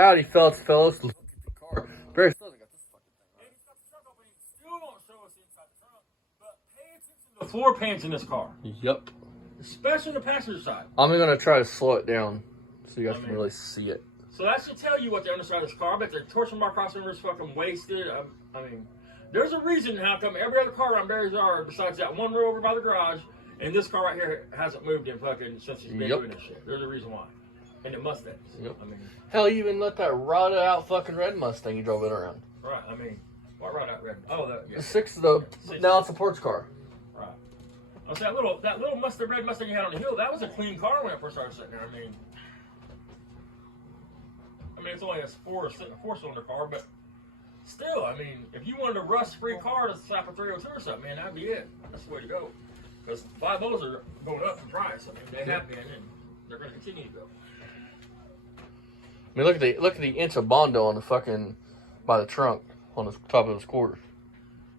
Howdy, fellas. Look at the car. Barry still got this fucking thing. And he's got the trunk open. He still don't show us inside the trunk. But pay attention to the floor pans in this car, Yup. especially the passenger side. I'm gonna try to slow it down so you guys can really see it. So that should tell you what the underside of this car. I bet the torsion bar crossover is fucking wasted. I mean, there's a reason how come every other car around Barry's Yard, besides that one row over by the garage, and this car right here hasn't moved in fucking since he's been doing this shit. There's a reason why. And the Mustangs. Yep. I mean, hell, you even let that rotted out fucking red Mustang you drove it around. right. I mean, what right out red? Oh, that. Yeah. The six of the now it's a ports car. Right. I was that little Mustang, red Mustang you had on the hill. That was a clean car when I first started sitting there. I mean, it's only a four-cylinder car, but still, I mean, if you wanted a rust-free car to slap a 302 or something, man, that'd be it. That's the way to go. Because 5.0s are going up in price. I mean, they have been, and they're going to continue to go. I mean, look at the inch of Bondo on the fucking by the trunk on the top of his quarters.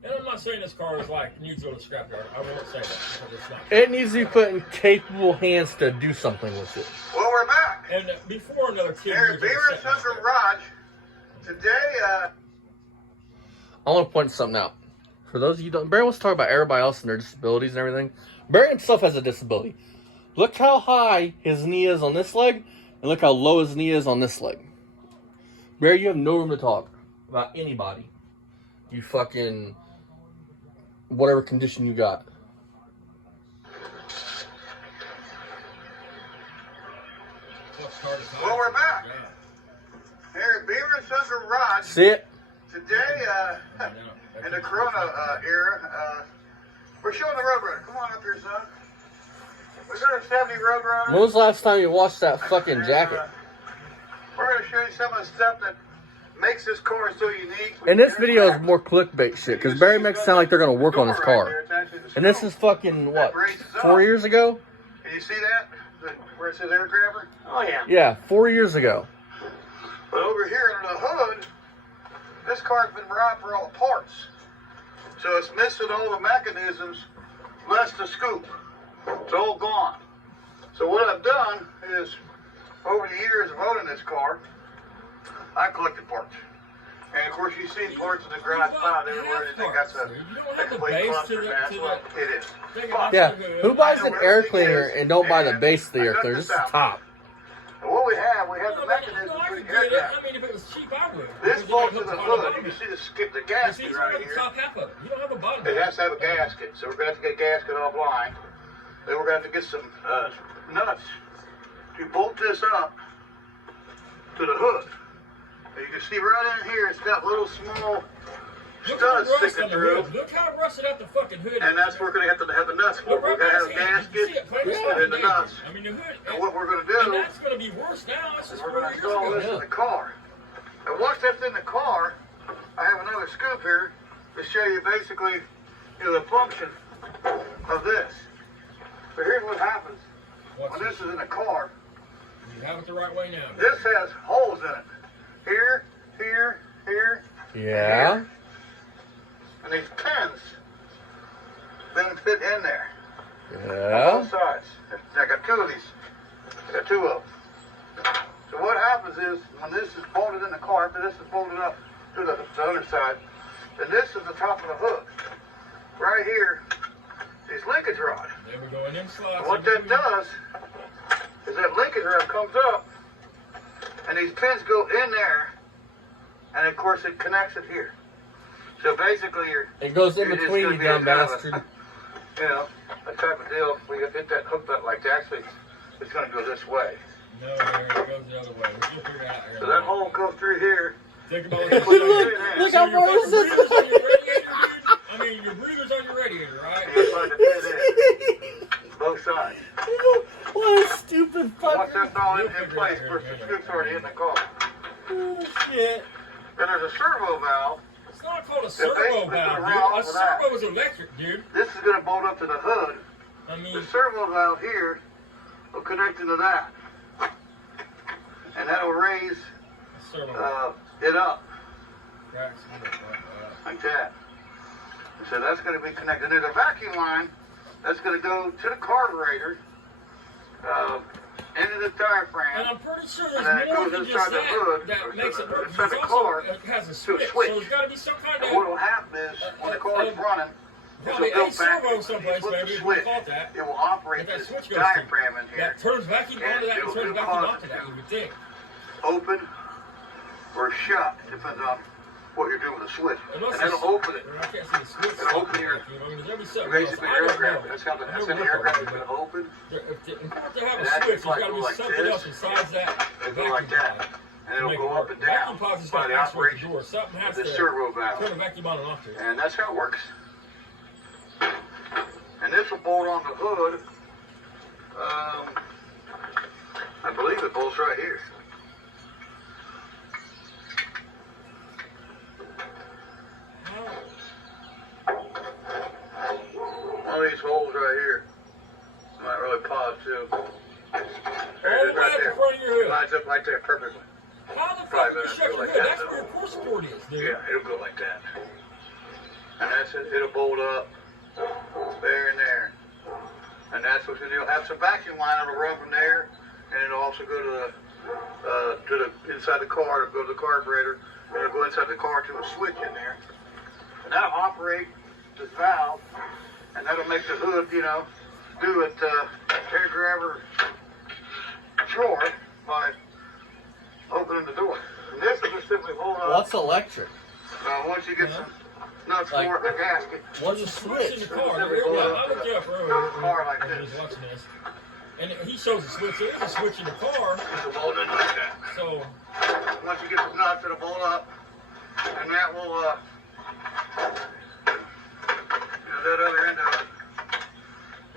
And I'm not saying this car is like needs to go to the scrapyard. I won't say that because it's not. It needs to be put in capable hands to do something with it. Well, we're back. And before another 10 Here years, at Beaver and Sons Garage. Today, I want to point something out. For those of you who don't, Barry wants to talk about everybody else and their disabilities and everything. Barry himself has a disability. Look how high his knee is on this leg, and look how low his knee is on this leg. Barry, you have no room to talk about anybody. You fucking whatever condition you got. well, we're back. Here at Beaver and Sons Garage. See it? Today, in the Corona era, we're showing the Roadrunner. Come on up here, son. We got a 70 Roadrunner. When was the last time you washed that fucking jacket? We're going to show you some of the stuff that makes this car so unique. And this video is more clickbait shit, because Barry makes it sound like they're going to work on his car. And this is fucking, what, 4 years ago? Can you see that? Where it says air grabber? Oh, yeah. Yeah, 4 years ago. But over here under the hood, this car's been robbed for all the parts. So it's missing all the mechanisms, less the scoop. It's all gone. So what I've done is, over the years of owning this car, I collected parts. And of course, you've seen parts in the garage found everywhere. They got a complete cluster. That's what it is. But Yeah, who buys an air cleaner and don't buy the base of the air cleaner? Just the top. And what we have the mechanism for the air gap. I mean, if it was cheap, I would. This bolts in the hood. You can see the gasket right the here. top half of it. You don't have a bottom. It has to have a gasket, so we're going to have to get a gasket offline. Then we're going to have to get some nuts to bolt this up to the hood. And you can see right in here, it's got little small studs sticking through. Look how rusted out the fucking hood is. And that's where we're going to have the nuts for. We're going to have a gasket and the nuts. I mean, the hood. And what we're going to And do that's going to be worse now. It's just we're 4 going to years install ago. this in the car. And once that's in the car, I have another scoop here to show you basically the function of this. So here's what happens when this is in the car. You have it the right way now. This has holes in it. Here, here, here. Yeah. Here. And these pins then fit in there. On Yeah. both sides. I got two of these. I got two of them. So what happens is, when this is bolted in the car, after this is bolted up to the other side, then this is the top of the hook. Right here is linkage rod. There we go. And them slots. And what that does is that linkage rod comes up, and these pins go in there, and of course it connects it here. So basically, It goes in you're just between, gonna you be dumb a kind of bastard. a type of deal. We hit that hook that like that. Actually, it's going to go this way. No, Barry, it goes the other way. We'll figure it out here. So that hole goes through here. Think about Look, it. Look how far this is. I mean, your breather's on your radiator, right? And you find the pin in both sides. What a stupid Once fucker. that's all in place, of course, the scoop's already in the car. Oh, shit. Then there's a servo valve. It's not called a basically servo gonna valve, run dude. off A of that. servo is electric, dude. This is going to bolt up to the hood. I mean, The servo valve here will connect into that. And that'll raise servo. it up Right. like that. And so that's going to be connected. And there's a vacuum line that's going to go to the carburetor into the diaphragm. And I'm pretty sure And then there's it more goes than inside just the hood, that or makes it work. inside It's the also, car it has a to a switch, switch. so there's got to be some kind And what will of happen is, when the car is running, probably it'll a go back, servo someplace, flip the maybe, if you switch, call that. it will operate That this switch goes diaphragm in here, That turns vacuum onto that and it'll turns vacuum cause off to it that, to you would think. open or shut, depends on what you're doing with the switch. Unless And it'll open it. I can't see the switch. It'll open your, I mean, there'll be something basically else. I don't aircraft. know. That's how the I've never an looked aircraft at is it, going to but open. in order to have And a that switch, just there's like got to go be like something this. else besides that It'll go vacuum like that. valve And to it'll make go it up work. and Vacuum down valve just by got the to actuate the operation door. Something of has the to servo valve. turn the vacuum on and off to it. And that's how it works. And this will bolt on the hood. I believe it bolts right here. One of these holes right here. Might really pause too. There it is right there. Lines up right there perfectly. How the fuck Probably did you better shut do your like hood? that, That's though. where your core support is, dude. Yeah, it'll go like that. And that's it. It'll bolt up there and there. And that's what it'll have some vacuum line. It'll run from there, and it'll also go to the inside the car. It'll go to the carburetor. And it'll go inside the car to a switch in there. And that'll operate this valve, and that'll make the hood, you know, do it air grabber drawer by opening the door. And this will just simply hold up. What's electric? Once you get some nuts for it and a gasket, What's a Switch in switch? the car. Never Yeah, go I up looked to it up earlier. car like when I was this. watching this. And he shows the switch. There is a switch in the car. it'll bolt in like that. So, Once you get the nuts, it'll bolt up, and that will, that other end of it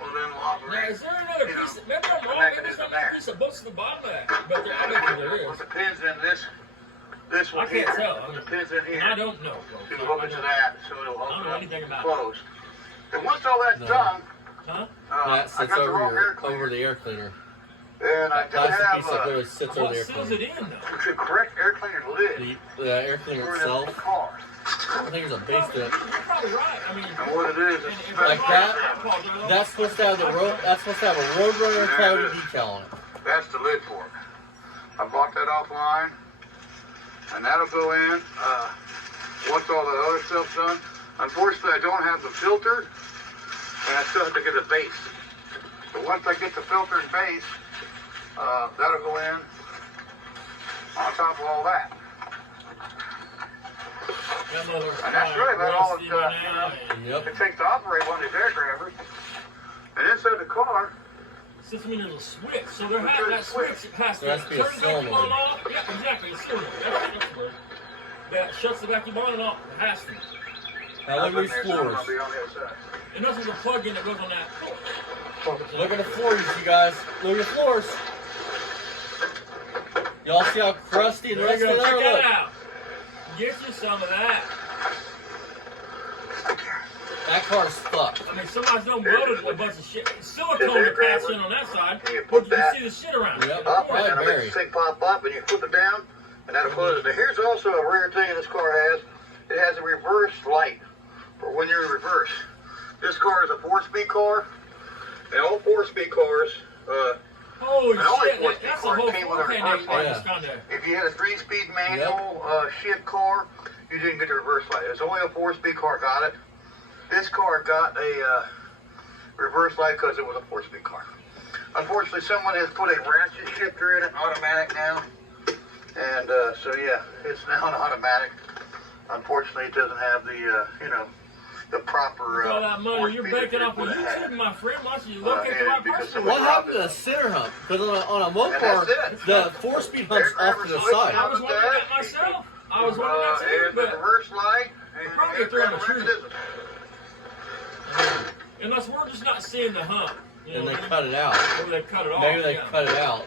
will then operate. now, is there another You know, piece? Maybe I'm the wrong. Maybe there's mechanism another there. piece of bolts to the bottom of that. But I bet you there With is. the pins in this one I can't here, tell. I with mean, the pins in here, And I don't know. it'll hook into that, so it'll I don't open know up anything and about it. close. And once all that's No. done, Huh? That I sits got the wrong over air over the air cleaner. and I That do plastic have piece that literally sits over What the air seals cleaner. it in, though? the correct air cleaner lid The air cleaner for itself, the car. I think there's a base to it. You're probably right. I mean, And what it is, it's and- Like and- that? That's supposed to have the road. That's supposed to have a Roadrunner Coyote decal on it. that's the lid for it. I bought that offline, and that'll go in once all the other stuff's done. Unfortunately, I don't have the filter, and I still have to get a base. But once I get the filter and base, that'll go in on top of all that. And that's really about all Yep. it takes to operate one of these air grabbers. And inside the car, Since we need a switch, so there has that switch has to There has to be a turn the vacuum on cylinder. and off. Yeah, exactly, a cylinder. That's the word. That shuts the vacuum on and off. It has to. Now look at these there's floors. something I'll be on the other side. And this is a plug-in that goes on that. Look at the floors, you guys. Look at the floors. Y'all see how crusty and There you rusty go. they Check are? that Look. out. Get you some of that. That car's fucked. I mean, somebody's done welded a bunch of shit. Silicone Air to patch grabber. in on that side. And you But put you that can see the shit around it. Yep. Up, Right, and that'll Barry. make the thing pop up, and you flip it down, and that'll close it. Now, here's also a rare thing this car has. It has a reverse light for when you're in reverse. This car is a 4-speed car, and all 4-speed cars, Holy And only shit, fourth that's a car whole came with a 4K reverse light. just kind of. if you had a 3-speed manual shit car, you didn't get the reverse light. It's only a 4-speed car got it. This car got a reverse light because it was a 4-speed car. Unfortunately, someone has put a ratchet shifter in it, automatic now. And so yeah, it's now an automatic. Unfortunately, it doesn't have the the proper All that money you're 4-speed making that off of it YouTube, had. my friend. Why don't you look at the right because person? someone- What happened to the center hump? Because on a Mopar, that's it. the 4-speed hump's off to the I side. was wondering that myself. I was wondering that too, and the but reverse light and Probably the if they're on the grabber tree. mechanism. unless we're just not seeing the hump. You And know they what I cut it out. mean? Or they cut it off. Maybe they yeah. cut it out.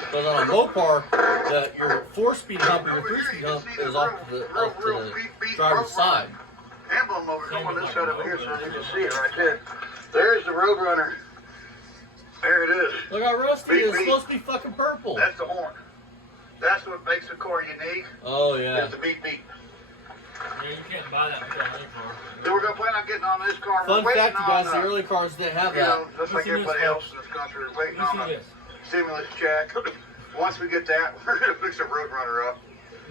Because on a Mopar, your 4-speed hump and your 3-speed hump is off to the driver's side. Emblem over here on this side over here, so you can see it right there. There's the Roadrunner. There it is. Look how rusty it is. It's supposed to be fucking purple. That's the horn. That's what makes the car unique. Oh yeah. Is the beep beep. Yeah, you can't buy that with that car. So we're gonna plan on getting on this car. Fun We're fact, waiting you guys, on, the early cars didn't have you know, that. just like Listen to this, everybody else folks. in this country, we're waiting Listen on to a this. stimulus check. Once we get that, we're gonna fix a Roadrunner up.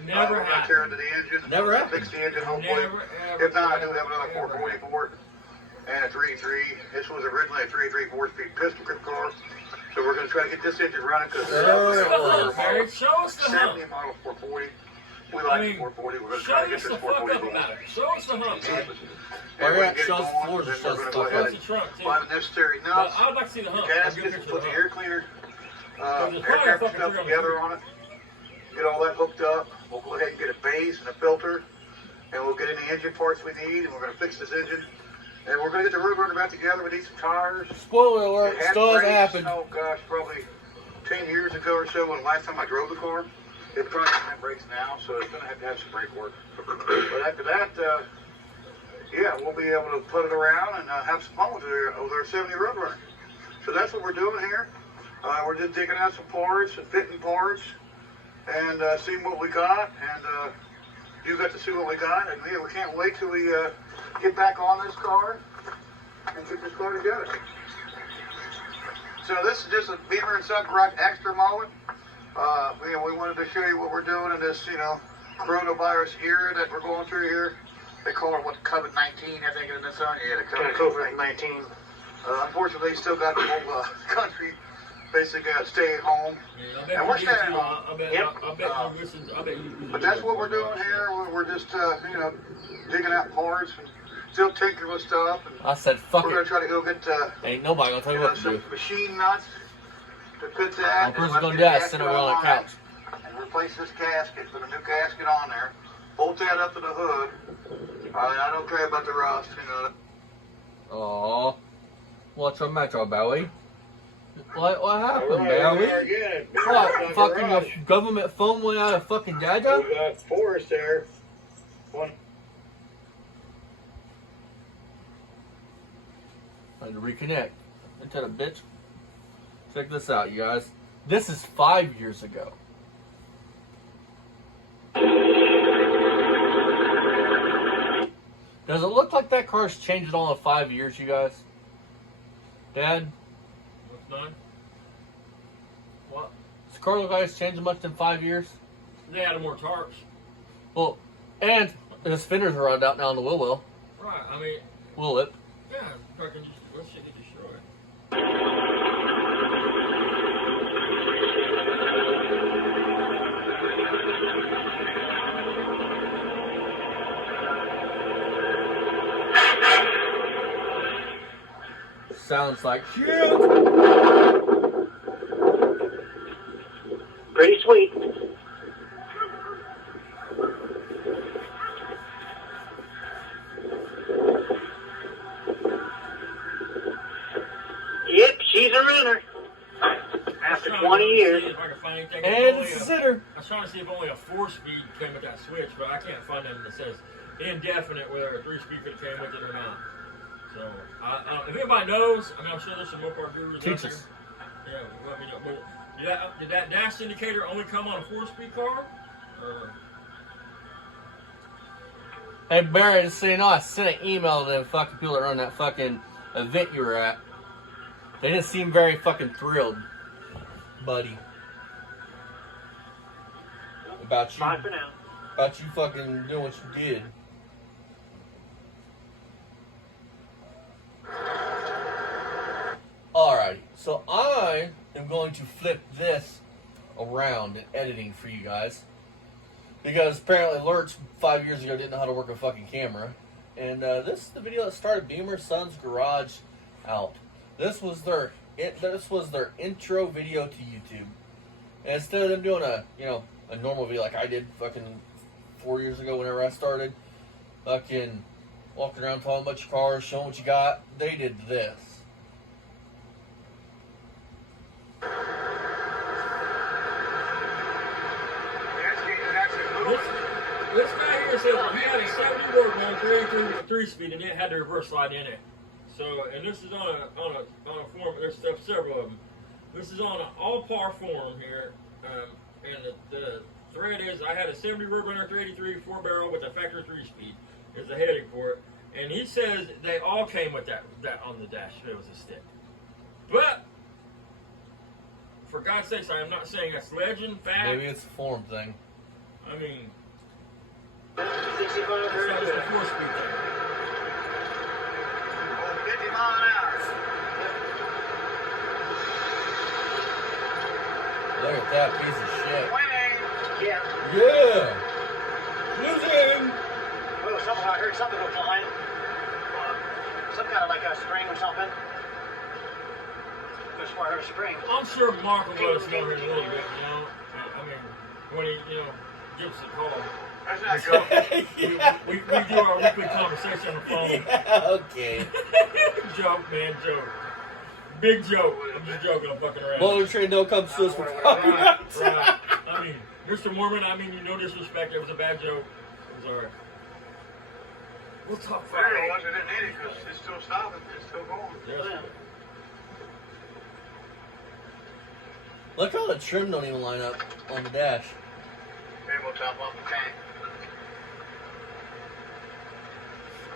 Never We're gonna tear happened. into the engine. Never happened. Fix the engine, hopefully. Never, ever. If not, I do ever, have another ever 440 for it. And a 3.3. This was originally a 3.3 4-speed pistol grip car. So we're gonna try to get this engine running because Sure. Show us the hump, Barry. Show us the 70 hump. model 440. We I like mean, the 440. We're gonna show try to get us this the fuck 440 up going. about it. Show us the hump, man. And we're gonna Alright, get it show us going, floors, then show us we're gonna the go fuck ahead Show us the trunk, too. buy the necessary But nuts, I would like to see the hump. I'll give gaskets, you a put the hump. air cleaner, There's probably a aircraft fucking stuff trigger on the together tree. on it. Get all that hooked up. We'll go ahead and get a base and a filter, and we'll get any engine parts we need, and we're gonna fix this engine. And we're gonna get the Roadrunner back together. We need some tires. Spoiler alert, It had still hasn't brakes, happened. oh gosh, probably 10 years ago or so when the last time I drove the car. It probably doesn't have brakes now, so it's gonna have to have some brake work. But after that, yeah, we'll be able to put it around and have some fun with our 70 Roadrunner. So that's what we're doing here. We're just digging out some parts and fitting parts and seeing what we got. And you got to see what we got. And yeah, we can't wait till we get back on this car and get this car together. So this is just a Beamer and Sub Garage extra moment. We wanted to show you what we're doing in this, coronavirus era that we're going through here. They call it COVID-19, I think, in this one. Yeah, the COVID-19. Unfortunately, still got the whole country basically got to stay at home. Yeah, And we're you did staying too. home. I bet Yep. you listen. I bet you. But that's what we're doing here. We're just, digging out parts and still tinkering with stuff. And I said, fuck we're going it. to try to go get Ain't nobody gonna tell you what to some do. machine nuts to fit that. I'm first and gonna let's do get that, the sit gasket over on the on couch. And replace this gasket, put a new gasket on there. Bolt that up to the hood. I don't care about the rust, Aww. What's the matter, Bowie? What happened, Bowie? What, fucking your government phone went out of fucking data? We got Forrest there. I had to reconnect. Into the bitch. Check this out, you guys. This is 5 years ago. Does it look like that car's changed at all in 5 years, you guys? Dad? What's done? What? Does the car look like it's changed much in 5 years? They added more tarps. Well, and his fenders are run out now on the wheel well. Right. I mean, Wheel lip. yeah. Fucking just let's shit get destroyed. Sounds like shit. Pretty sweet. Yep, she's a runner. After 20 years. And it's a sitter. I was trying to see if only a 4-speed came with that switch, but I can't find anything that says indefinite whether a 3-speed could have came with it or not. So, if anybody knows, I mean, I'm sure there's some Mopar gurus out Teach there. us. Yeah, let me know. But did that dash indicator only come on a 4-speed car? Or Hey Barry, just so you know, I sent an email to the fucking people that run that fucking event you were at. They didn't seem very fucking thrilled, buddy. About you. Bye for now. About you fucking doing what you did. Alrighty, so I am going to flip this around in editing for you guys. Because apparently Lurch 5 years ago didn't know how to work a fucking camera. And this is the video that started Beamer Son's Garage out. This was their intro video to YouTube. And instead of them doing a normal video like I did fucking 4 years ago whenever I started, fucking walking around talking about your cars, showing what you got, they did this. this guy here says he had a 70 Ward one 3-speed and it had the reverse slide in it. So, and this is on a form. There's several of them. This is on an all-par form here, and the thread is I had a 70 Roadrunner 383 4-barrel with a factory 3-speed. There's a heading for it. And he says they all came with that on the dash. It was a stick. But, for God's sakes, I am not saying that's legend, fact. Maybe it's a form thing. I mean, 65, it's not very just a good. 4-speed thing. Oh, 50 mile an hour. Look at that piece of shit. Wing. Yeah. Yeah! Losing! Oh, something, I heard something go flying. Some kind of like a string or something. That's why I heard a spring. I'm sure Mark will let us know here in a little bit, you know. I mean, when he, gives us a call. That's not good. Yeah. We do our weekly conversation on the phone. Yeah, okay. Joke, man, joke. Big joke. I'm just joking, I'm fucking around. Motor Trade don't come to us for copyright. Right. I mean, Mr. Mormon, no disrespect. It was a bad joke. It was alright. We'll talk Well, Friday. it wasn't in any because it's still stopping. It's still going. Yes. Look how the trim don't even line up on the dash. Maybe we'll top off the tank.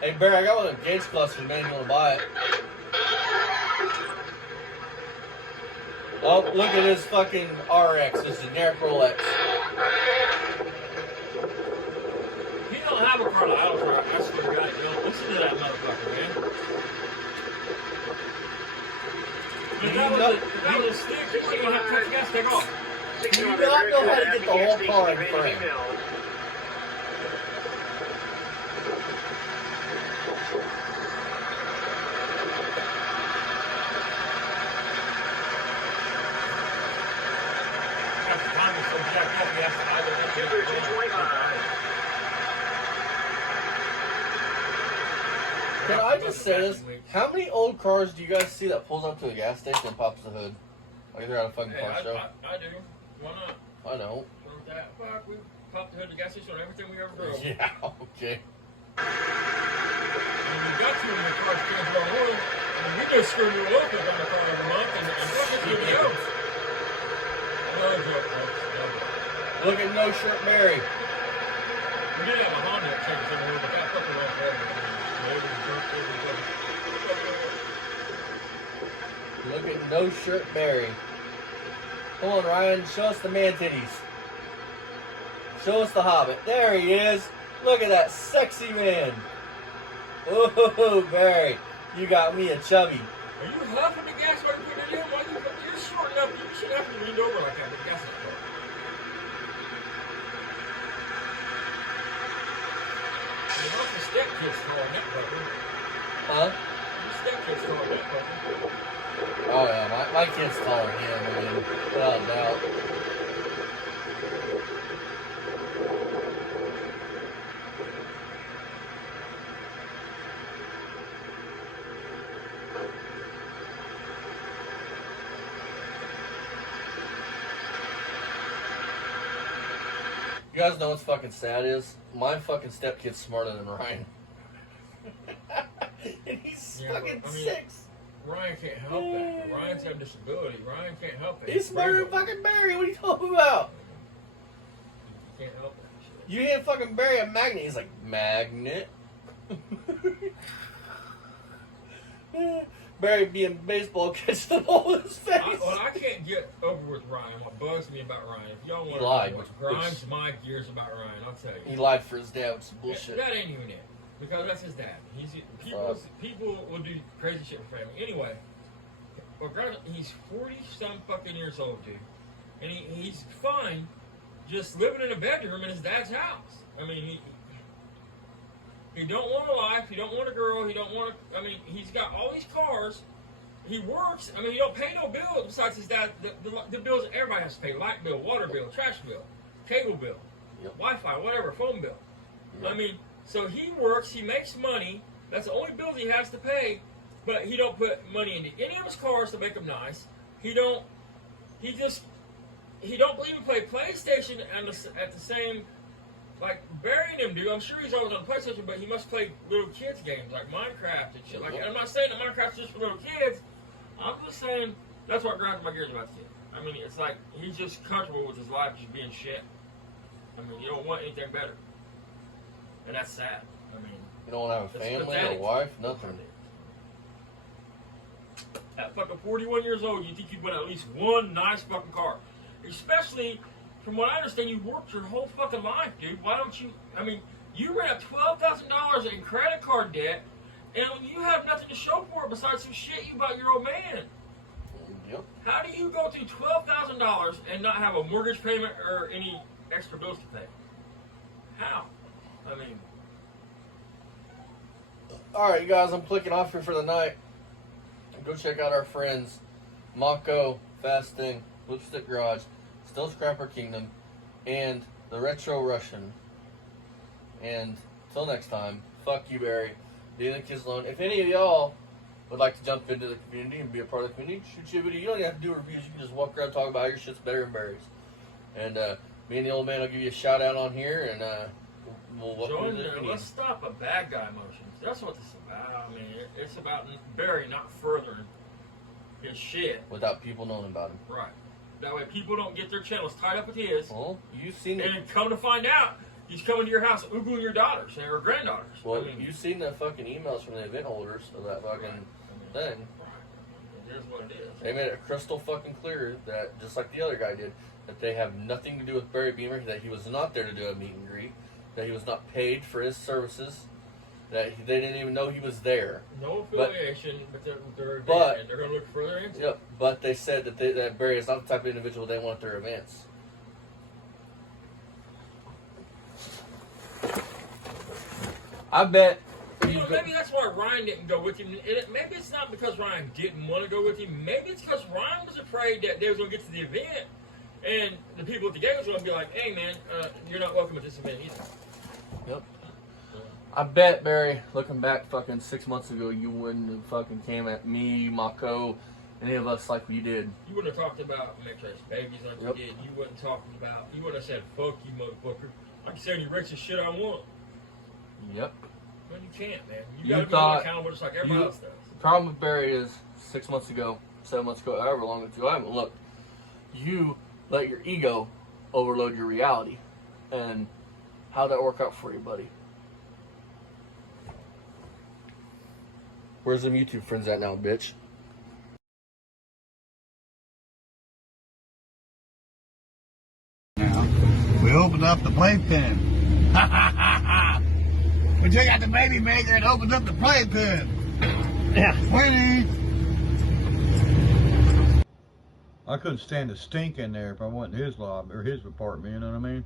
Hey, Barry, I got one of the Gates clusters, man. You want to buy it? Oh, look at this fucking RX. This generic Rolex. He don't have a Carlisle truck. I swear to God, he don't. Listen to that motherfucker, man. If that was a stick, he wouldn't even have to touch the gas tank off. Do you not know how to get the whole car in frame? That's the time he's so jacked up, he has to either get the 225. Can I just say this? How many old cars do you guys see that pulls up to a gas station and pops the hood? Like they're at a fucking Hey, car show? I do. Why not? I don't. What's with that? Fuck, we popped the hood of the gas station on everything we ever drove. Yeah, okay. And we got to when the car's changed our oil, and we just screwed the oil filter on the car every month, and fuck, it's good to go. No joke, folks. No joke. Look at No Shirt Mary. We did have a Honda that changed some oil, but that fucking went forever. Look at No Shirt Mary. Come on, Ryan. Show us the man titties. Show us the Hobbit. There he is. Look at that sexy man. Oh, Barry. You got me a chubby. Are you huffing the gas while you're putting it in? You're short enough. You shouldn't have to lean over like that. The gas is short. You know, the step kid's throwing that fucker. Huh? Your step kid's throwing that fucker. Oh, yeah. My kid's taller than him. I mean, without a doubt. You guys know what's fucking sad is? My fucking stepkid's smarter than Ryan. And he's Yeah, fucking but, I mean, 6. Ryan can't help that. Ryan's got a disability. Ryan can't help it. He's smarter than fucking Barry. What are you talking about? He can't help that shit. You hit fucking Barry a magnet. He's like, magnet? Barry being baseball catch the ball in his face. I can't get over with Ryan. What bugs me about Ryan, if y'all want He to lied, know what which- grinds my gears about Ryan, I'll tell you. He lied for his dad, which is bullshit. That ain't even it. Because that's his dad. People will do crazy shit for family. Anyway, regardless, he's 40-some fucking years old, dude. And he's fine just living in a bedroom in his dad's house. I mean, he don't want a life. He don't want a girl. He don't want to. I mean, he's got all these cars. He works. I mean, he don't pay no bills besides his dad. The bills that everybody has to pay: light bill, water bill, trash bill, cable bill, Wi-Fi, whatever, phone bill. Yep. I mean, so he works. He makes money. That's the only bills he has to pay. But he don't put money into any of his cars to make them nice. He don't. He don't even play PlayStation at the same. Like Barry and him do. I'm sure he's always on PlayStation, but he must play little kids games like Minecraft and shit like that. I'm not saying that Minecraft's just for little kids. I'm just saying that's what grinds my gears about the kid. I mean, it's like he's just comfortable with his life just being shit. I mean, you don't want anything better. And that's sad. I mean, You don't want to have a it's family, pathetic. a wife, nothing. At fucking 41 years old, you think you'd want at least one nice fucking car. Especially, from what I understand, you worked your whole fucking life, dude. Why don't you, I mean, you ran up $12,000 in credit card debt, and you have nothing to show for it besides some shit you bought your old man. Yep. How do you go through $12,000 and not have a mortgage payment or any extra bills to pay? How? I mean, All right, you guys, I'm clicking off here for the night. Go check out our friends, Mako, Fasting, Lipstick Garage, Still Scrapper Kingdom, and the Retro Russian. And till next time, fuck you, Barry. Leave the kids alone. If any of y'all would like to jump into the community and be a part of the community, shoot you a video. You don't even have to do reviews. You can just walk around and talk about how your shit's better than Barry's. And me and the old man will give you a shout out on here, and we'll walk join through there. the Let's stop a bad guy emotions. That's what this is about. I mean, it's about Barry not furthering his shit. without people knowing about him. Right. That way people don't get their channels tied up with his. Well, you've seen it. And come to find out, he's coming to your house oogling your daughters or granddaughters. Well, I mean, you've seen the fucking emails from the event holders of that fucking thing. Here's what it is. They made it crystal fucking clear that, just like the other guy did, that they have nothing to do with Barry Beamer, that he was not there to do a meet and greet, that he was not paid for his services, that they didn't even know he was there. No affiliation, but they're but- and they're going to look further into it. Yep, but they said that, that Barry is not the type of individual they want at their events. I bet. You know, maybe that's why Ryan didn't go with him. Maybe it's not because Ryan didn't want to go with him. Maybe it's because Ryan was afraid that they was going to get to the event and the people at the gate was going to be like, hey, man, you're not welcome at this event either. Yep. I bet, Barry, looking back fucking 6 months ago, you wouldn't have fucking came at me, Mako, any of us like we did. You wouldn't have talked about Metrics babies like Yep. you did. You wouldn't you wouldn't have said, fuck you, motherfucker. Like you said, you wrecked the shit I want. Yep. Man, you can't, man. You You got to be thought- accountable just like everybody else does. The problem with Barry is 6 months ago, 7 months ago, however long ago, I haven't looked. You let your ego overload your reality. And how'd that work out for you, buddy? Where's them YouTube friends at now, bitch? We opened up the playpen. We took out the baby maker and opened up the playpen. Yeah. Winnie! I couldn't stand the stink in there if I went in his lobby or his apartment, you know what I mean?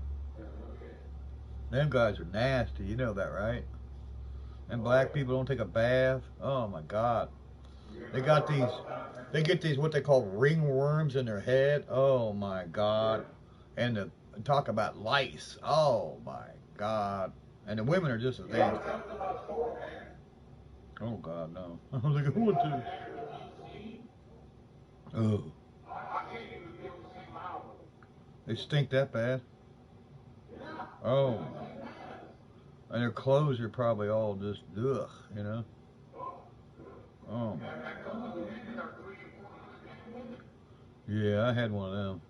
Them guys are nasty, you know that, right? And black people don't take a bath. Oh my God. They get these what they call ringworms in their head. Oh my God. And talk about lice. Oh my God. And the women are just as nasty. Oh God, no. I was like, who would do? Oh. They stink that bad? Oh. And their clothes are probably all just, ugh, you know? Oh my God. Yeah, I had one of them.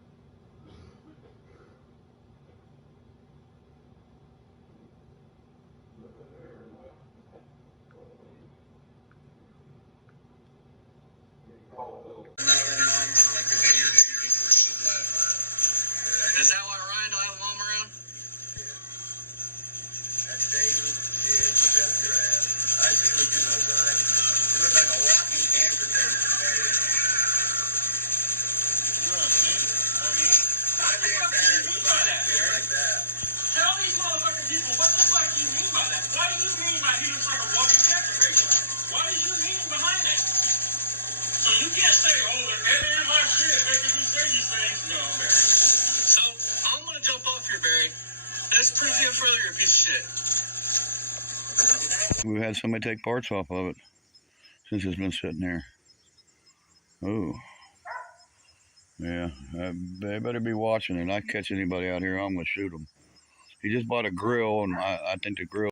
Is that why Ryan don't have a mom around? That's David. Yeah, you got your ass. I see what you know, guy. You look like a walking cancer patient, baby. I'm being embarrassed about it like that. Tell these motherfucking people, what the fuck do you mean by that? What do you mean by he looks like a walking cancer patient? What is your meaning behind that? So you can't say, oh, they're editing my shit, making me say these things. No, Barry. So, I'm gonna jump off here, Barry. Let's prove you further you're a piece of shit. We've had somebody take parts off of it since it's been sitting there. Oh. Yeah, they better be watching it. I catch anybody out here, I'm going to shoot them. He just bought a grill, and I think the grill